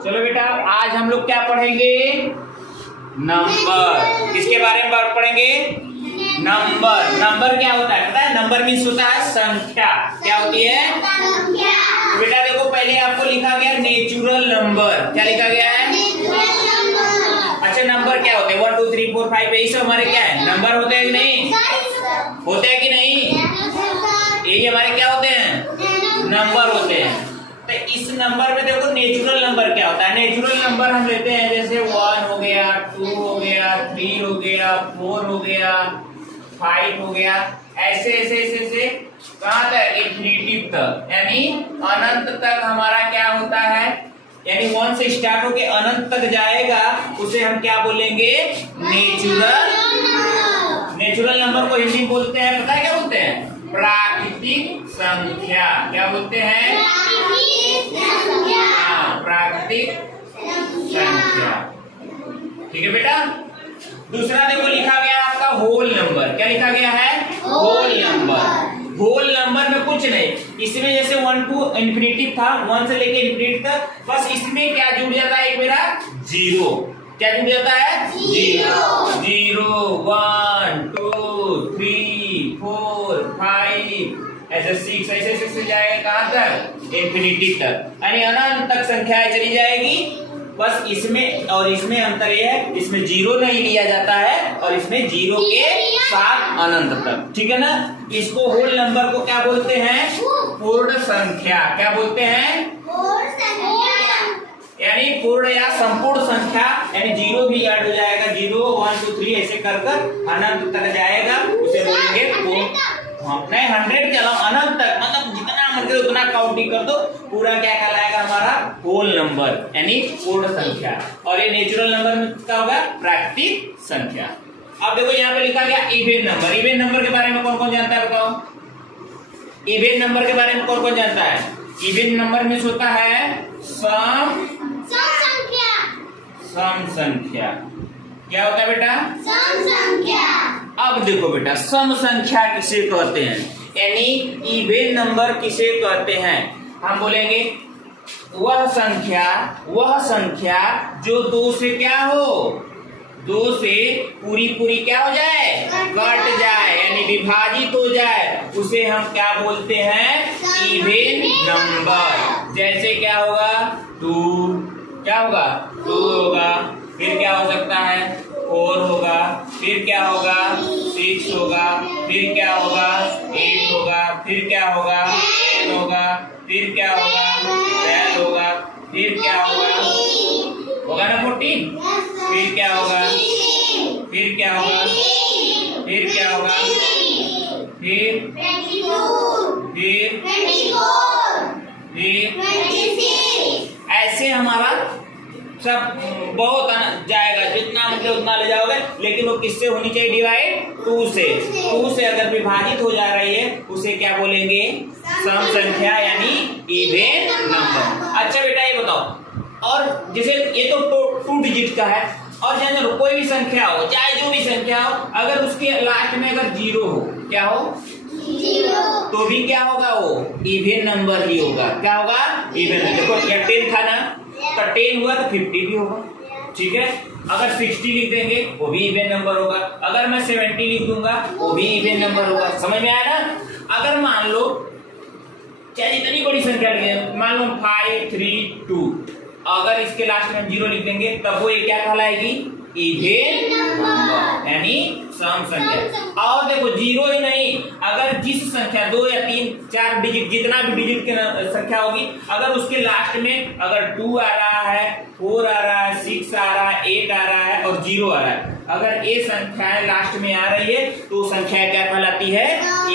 चलो बेटा आज हम लोग क्या पढ़ेंगे? नंबर। किसके बारे में पढ़ेंगे? नंबर। नंबर क्या होता है पता है? नंबर मीन्स होता है संख्या। क्या होती है? संख्या। तो बेटा देखो पहले आपको लिखा गया नेचुरल नंबर। क्या लिखा गया है? अच्छा नंबर क्या होते हैं? 1 2 3 4 5 यही सब हमारे क्या है? नंबर होते हैं कि नहीं? होते हैं कि नहीं? यही हमारे क्या होते हैं? नंबर होते हैं। तो इस नंबर में देखो नेचुरल नंबर क्या होता है? नेचुरल नंबर हम लेते हैं जैसे 1 हो गया, 2 हो गया, 3 हो गया, 4 हो गया, 5 हो गया, ऐसे ऐसे ऐसे ऐसे कहाँ तक? इन्फिनिटी तक, यानी अनंत तक हमारा क्या होता है? यानी 1 से स्टार्ट होके अनंत तक जाएगा, उसे हम क्या बोलेंगे? नेचुरल। नेचुरल नंबर को हिंदी में बोलते हैं, पता है क्या बोलते हैं? प्राकृतिक संख्या। क्या बोलते हैं? हाँ, प्राकृतिक संख्या। ठीक है बेटा। दूसरा देखो लिखा गया आपका होल नंबर। क्या लिखा गया है? Whole number. होल नंबर में कुछ नहीं, इसमें जैसे 1 टू इन्फिनिटी था, 1 से लेके इन्फिनिटी तक, बस इसमें क्या जुड़ जाता है? एक मेरा जीरो। क्या जुड़ जाता है? जीरो। जीरो 1 2 3 4 5 ऐसे 6 ऐसे ऐसे जाएगा कहाँ तक? इन्फिनिटी तक, यानी अनंत तक संख्याएं चली जाएगी। बस इसमें और इसमें अंतर यह है, इसमें जीरो नहीं लिया जाता है और इसमें जीरो के साथ अनंत तक। ठीक है ना? इसको होल नंबर को क्या बोलते हैं? पूर्ण संख्या। क्या बोलते हैं? यानी पूर्ण या संपूर्ण संख्या, यानी जीरो भी ऐड हो जाएगा, 0 1 2 3 ऐसे कर अनंत तक जाएगा, उसे बोलेंगे पूर्ण। नहीं 100 चलाओ अनंत तक, मतलब जितना मन करे उतना काउंटिंग कर दो, पूरा क्या कहलाएगा हमारा? होल नंबर, यानी पूर्ण संख्या। और ये नेचुरल नंबर में क्या होगा? प्राकृतिक संख्या। अब देखो यहाँ पे लिखा गया इवेन नंबर। इवेन नंबर के बारे में कौन कौन जानता है बताओ? इवेन नंबर के बारे में कौन कौन जानता है? इवेन नंबर में होता है सम संख्या। क्या होता है बेटा? सम संख्या। अब देखो बेटा सम संख्या किसे कहते हैं, यानी इवेन नंबर किसे कहते हैं? हम बोलेंगे वह संख्या जो 2 से क्या हो? 2 से पूरी क्या हो जाए? कट जाए, यानी विभाजित हो जाए, उसे हम क्या बोलते हैं? Even number. जैसे क्या होगा? 2। क्या होगा? 2 होगा, फिर क्या हो सकता है? 4 होगा, फिर क्या होगा? 6 होगा, फिर क्या होगा? 8 होगा, फिर क्या होगा? 10 होगा, फिर क्या होगा? 12 होगा, फिर क्या होगा? होगा ना 14? फिर क्या होगा? फिर क्या होगा? फिर क्या होगा? फिर 26 ऐसे हमारा सब बहुत जाएगा, जितना मतलब उतना ले जाओगे, लेकिन वो किससे होनी चाहिए? डिवाइड 2 से। 2 से अगर विभाजित हो जा रही है उसे क्या बोलेंगे? सम संख्या, यानी इवेन नंबर। अच्छा बेटा ये बताओ, और जैसे ये तो 2 डिजिट का है, और जानो कोई भी संख्या हो, चाहे जो भी संख्या हो, अगर उसके लास्ट में अगर 0 हो, क्या हो? 0, तो भी क्या होगा? वो इवेन नंबर ही होगा। क्या होगा? इवेन। देखो ये 10 था ना, तो 10 हुआ तो 50 भी होगा। ठीक है? अगर 60 लिख देंगे वो भी इवेन नंबर होगा, अगर मैं 70 लिख दूंगा वो भी इवेन नंबर होगा। समझ में आया ना? अगर मान लो चाहे जितनी बड़ी संख्या लिखे, मान लो 5 3 2, अगर इसके लास्ट में 0 लिख देंगे तब वो ये क्या कहलाएगी? इवेन नंबर, यानी सम संख्या। और देखो 0 ही नहीं, अगर जिस संख्या 2 या 3 4 डिजिट, जितना भी डिजिट की संख्या होगी, अगर उसके लास्ट में अगर 2 आ रहा है, 4 आ रहा है, 6 आ रहा है, 8 आ रहा है और 0 आ रहा है, अगर ये संख्याएं लास्ट में आ रही है तो संख्या क्या कहलाती है?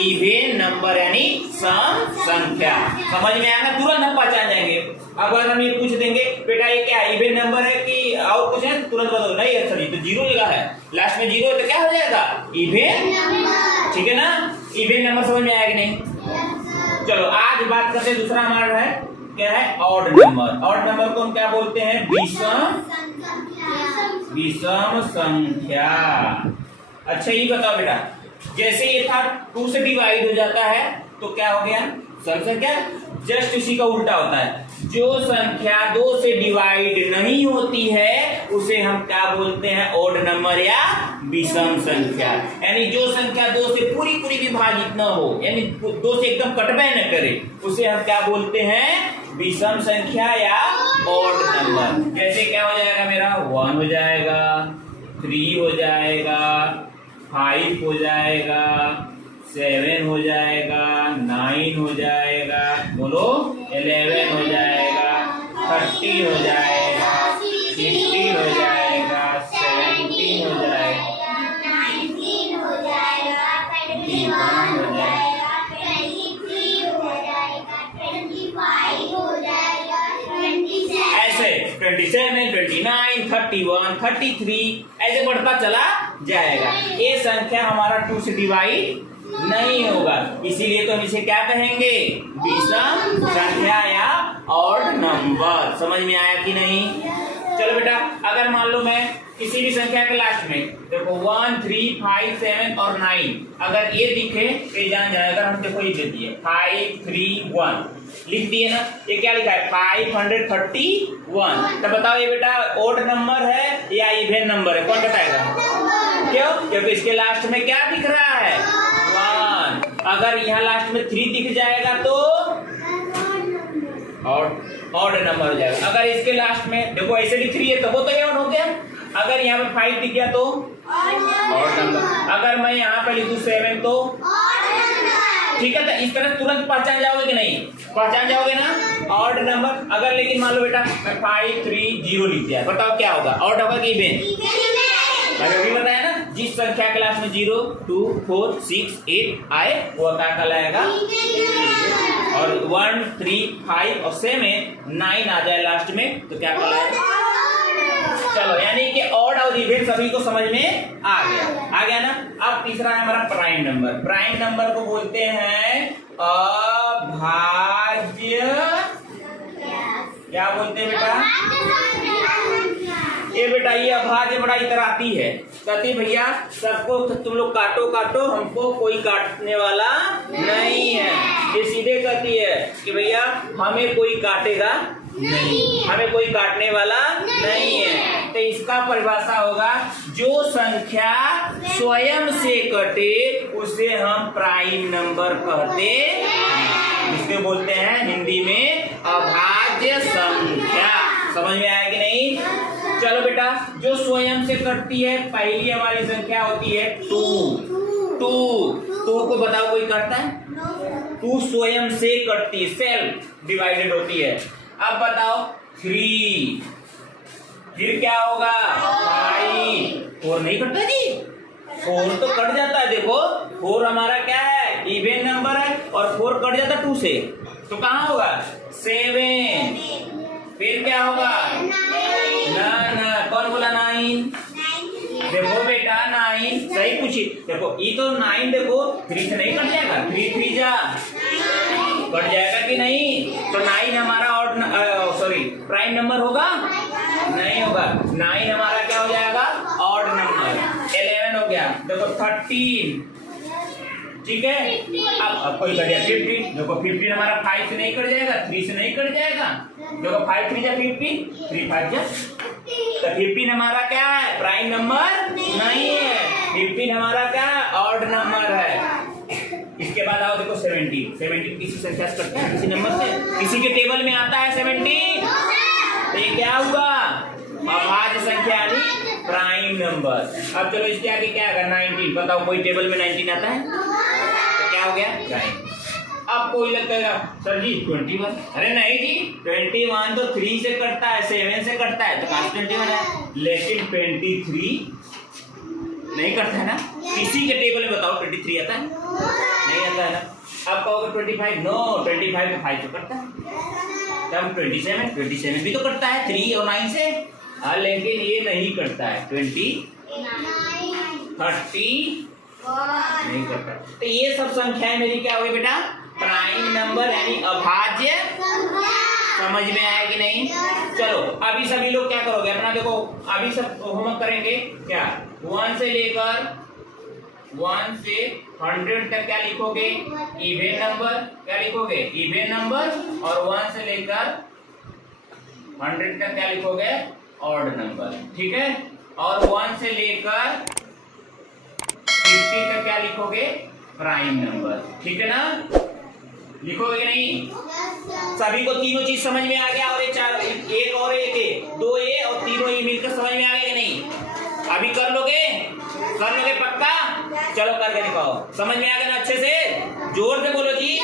इवेन नंबर, यानी सम संख्या। समझ में आया ना? तुरंत हम पहचान जाएंगे। अब अगर हम ये पूछ देंगे बेटा ये क्या इवेन नंबर है कि और कुछ है, तुरंत बताओ नहीं है सर ये तो 0 लिखा है, लास्ट में 0 है तो क्या हो जाएगा? Even number. ठीक है ना? इवेन नंबर समझ में आया कि नहीं? चलो आज बात करते हैं दूसरा हमारा है क्या है? Odd number. ऑड नंबर को हम क्या बोलते हैं? विषम संख्या। अच्छा ये बताओ बेटा, जैसे ये था 2 से डिवाइड हो जाता है तो क्या हो गया? सम संख्या। जस्ट इसी का उल्टा होता है, जो संख्या 2 से डिवाइड नहीं होती है उसे हम क्या बोलते हैं? ऑड नंबर या विषम संख्या। यानी जो संख्या 2 से पूरी पूरी विभाजित न हो, यानी 2 से एकदम कटबे न करे, उसे हम क्या बोलते हैं? विषम संख्या या ऑड नंबर। जैसे क्या हो जाएगा मेरा? 1 हो जाएगा, 3 हो जाएगा, 5 हो जाएगा, 7 हो जाएगा, 9 हो जाएगा, बोलो 11 हो जाएगा, 30 हो जाएगा, 50 हो जाएगा, 17 हो जाएगा, 19 हो जाएगा, 21 हो जाएगा, 23 हो जाएगा, 25 हो जाएगा, 27 ऐसे 27, 29, 31, 33 ऐसे बढ़ता चला जाएगा। ये संख्या हमारा 2 से डिवाइड नहीं होगा, इसीलिए तो हम इसे क्या कहेंगे? विषम संख्या या ऑड नंबर। समझ में आया कि नहीं? चलो बेटा, अगर मान लो मैं किसी भी संख्या के लास्ट में देखो 1, 3, 5, 7 और 9 अगर ये दिखे तो ये जान जाए। अगर हम देखो ये दे दिए 5, 3, 1 लिख दिए ना, ये क्या लिखा है? 531। तो बताओ ये बेटा ऑड नंबर है या इवन नंबर है? कौन बताएगा? क्यों? क्योंकि इसके लास्ट में क्या दिख रहा है? 1। अगर यहाँ लास्ट में 3 दिख जाएगा तो ऑड नंबर हो जाएगा। अगर इसके लास्ट में देखो ऐसे भी 3 है तो वो तो ऑड हो गया। अगर यहाँ पे 5 दिख गया तो ऑड नंबर। अगर मैं यहाँ पे लिखूं 7 तो ठीक है। तो इस तरह तुरंत पहचान जाओगे कि नहीं? पहचान जाओगे ना ऑड नंबर। अगर लेकिन मान लो बेटा मैं 5, 3, 0 लिख दिया, बताओ क्या होगा? ऑड होगा कि इवन? मैंने अभी बताया ना, जिस संख्या क्लास में 0, 2, 4, 6, 8 आए वो क्या कहलाएगा? और 1, 3, 5 और 7, 9 आ जाए लास्ट में तो क्या कहलाएगा? चलो, यानी कि ऑड और इवन सभी को समझ में आ गया ना। अब तीसरा है हमारा प्राइम नंबर। प्राइम नंबर को बोलते हैं अभाज्य। क्या बोलते हैं बेटा? ये बेटा ये अभाज्य बड़ा इतराती है, कहती भैया सबको तुम लोग काटो, हमको कोई काटने वाला नहीं है। ये सीधे कहती है कि भैया हमें कोई काटेगा नहीं, हमें कोई काटने वाला नहीं है। तो इसका परिभाषा होगा जो संख्या स्वयं से कटे उसे हम प्राइम नंबर कहते हैं। इसके बोलते हैं हिंदी में अभाज्य संख्या। समझ में आया कि नहीं? चलो बेटा, जो स्वयं से कटती है पहली हमारी संख्या होती है 2 को बताओ कोई करता है? 2 स्वयं से कटती है, सेल्फ डिवाइडेड होती है। अब बताओ 3, फिर क्या होगा? 5, 4 नहीं कटता जी? 4 तो कट जाता है। देखो 4 हमारा क्या है? इवन नंबर है और 4 कट जाता 2 से, तो कहाँ होगा? 7। फिर क्या होगा? ना कौन बोला? 9। देखो बेटा 9 सही पूछी। देखो ये तो 9 देखो 3 से नहीं कट जाएगा? 3 3 जा कट जाएगा कि नहीं? तो 9 हमारा प्राइम नंबर होगा? नहीं होगा। 9 हमारा क्या हो जाएगा? Odd number. 11 हो गया। देखो 13, ठीक है। अब कोई कट जाए 15। देखो 15 हमारा 5 से नहीं कट जाएगा, 3 से नहीं कट जाएगा। देखो 5 3 जा 15, 3 5 जा। तो 15 हमारा क्या है? प्राइम नंबर नहीं है। 15 हमारा क्या है? ऑड नंबर है। इसके बाद आओ देखो 17 किसी संख्या से कटता है? किसी नंबर से? किसी के टेबल में आता है 17? तो ये क्या हुआ? अभाज्य संख्या यानी प्राइम नंबर। अब चलो इसके आगे क्या है? 19। बताओ कोई टेबल में 19 आता है तो क्या हो गया? प्राइम। अब कोई लगता है सर जी 21। अरे नहीं जी, 21 तो 3 से कटता है, 7 से कटता है, तो कहाँ 21 है? लेकिन 23 नहीं करता है ना? किसी के टेबल में बताओ 23 आता है? नहीं आता है ना? अब कहोगे 25, नो 25 तो 5 तो करता है। तब 27 भी तो करता है 3 और 9 से। लेकिन ये नहीं करता है 20, 30 नहीं करता। तो ये सब संख्याएं मेरी क्या हुई बेटा? प्राइम नंबर यानी अभाज्य। समझ में आया कि नहीं? चलो अभी सभी लोग क्या करोगे अपना? देखो अभी सब होमवर्क करेंगे क्या? 1 से लेकर 1 से 100 तक क्या लिखोगे? Even number. क्या लिखोगे? Even number. और 1 से लेकर 100 तक क्या लिखोगे? ऑड नंबर, ठीक है। और 1 से लेकर 50 तक क्या लिखोगे? प्राइम नंबर, ठीक है ना? लिखोगे कि नहीं? सभी को तीनों चीज समझ में आ गया? और ये चार, एक और एक है, 2 ए और तीनों ए मिलकर समझ में आ गया कि नहीं? अभी कर लोगे? कर लोगे पक्का? चलो करके दिखाओ। समझ में आ गया ना अच्छे से? जोर से बोलो जी।